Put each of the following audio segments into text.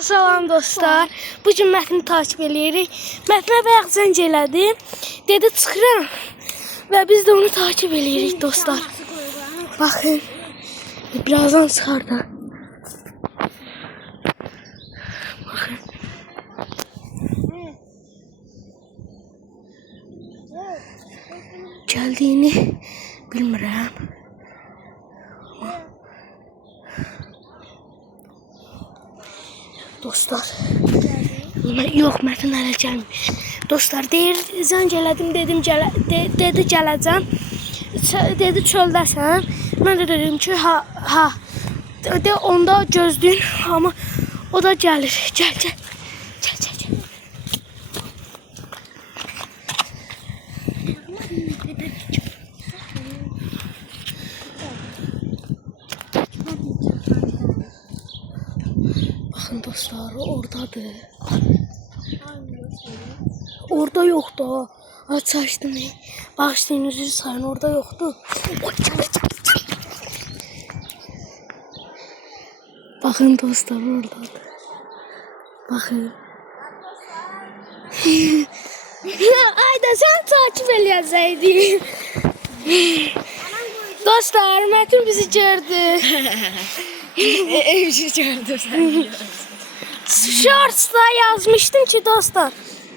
Salam dostlar. Bu gün mətni takip edirik. Mətnə bayaq zəng elədim. Dedi çıxıram. Və biz də onu takip edirik dostlar. Baxın. Birazdan çıxar da. Baxın. Gəldiyini bilmirəm. Dostlar. Yox, Mətin hələ gəlmir. Dostlar, zəng elədim, dedi gələcəm. Dedi çöldəsən. Mən də dedim ki, ha. De onda gözləyin, amma o da gəlir. Gəl. Bakın dostlar, oradadır. Orada yoktu. Aç açtım. Bağışlayın, üzür sayın, orada yoktu. Bakın dostlar, oradadır. Bakın. Ayda sen takip eləyəcəydin. Dostlar, Mətin bizi gördü. Shorts'da yazmışdım ki dostlar,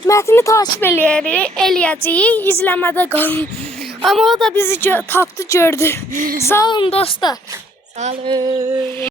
Mətini takip eləyəcəyik, izləmədə qalın. Amma o da bizi tapdı, gördü. Sağ olun dostlar. Sağ olun.